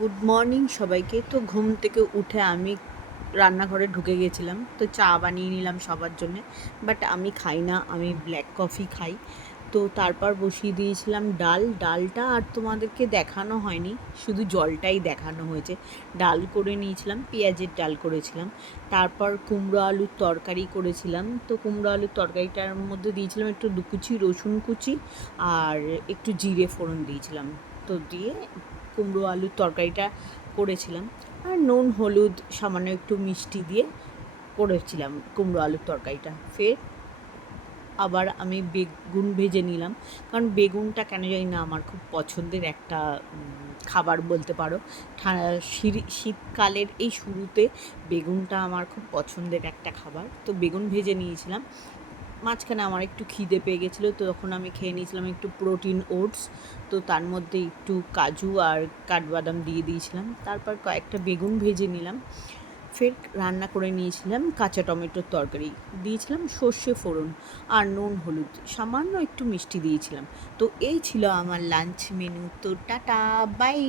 Good morning সবাইকে। তো ঘুম থেকে উঠে আমি রান্নাঘরে ঢুকে গেছিলাম, তো চা বানিয়ে নিলাম সবার জন্যে। বাট আমি খাই না, আমি ব্ল্যাক কফি খাই। তো তারপর বসিয়ে দিয়েছিলাম ডালটা আর তোমাদেরকে দেখানো হয়নি, শুধু জলটাই দেখানো হয়েছে। ডাল করে নিয়েছিলাম, পেঁয়াজের ডাল করেছিলাম। তারপর কুমড়ো আলুর তরকারি করেছিলাম। তো কুমড়ো আলুর তরকারিটার মধ্যে দিয়েছিলাম একটু দুকুচি রসুন কুচি আর একটু জিরে ফোড়ন দিয়েছিলাম। তো দিয়ে কুমড়ো আলুর তরকারিটা করেছিলাম। আর নুন হলুদ সামান্য একটু মিষ্টি দিয়ে করেছিলাম কুমড়ো আলুর তরকারিটা। ফের আবার আমি বেগুন ভেজে নিলাম, কারণ বেগুনটা কেন জানি না আমার খুব পছন্দের একটা খাবার বলতে পারো। শীতকালের এই শুরুতে বেগুনটা আমার খুব পছন্দের একটা খাবার। তো বেগুন ভেজে নিয়েছিলাম। মাঝখানে আমার একটু খিদে পেয়ে গেছিলো, তো তখন আমি খেয়ে নিয়েছিলাম একটু প্রোটিন ওটস। তো তার মধ্যে একটু কাজু আর কাঠবাদাম দিয়ে দিয়েছিলাম। তারপর কয়েকটা বেগুন ভেজে নিলাম। ফের রান্না করে নিয়েছিলাম কাঁচা টমেটোর তরকারি, দিয়েছিলাম সর্ষে ফোড়ন আর নুন হলুদ, সামান্য একটু মিষ্টি দিয়েছিলাম। তো এই ছিল আমার লাঞ্চ মেনু। তো টাটা, বাই।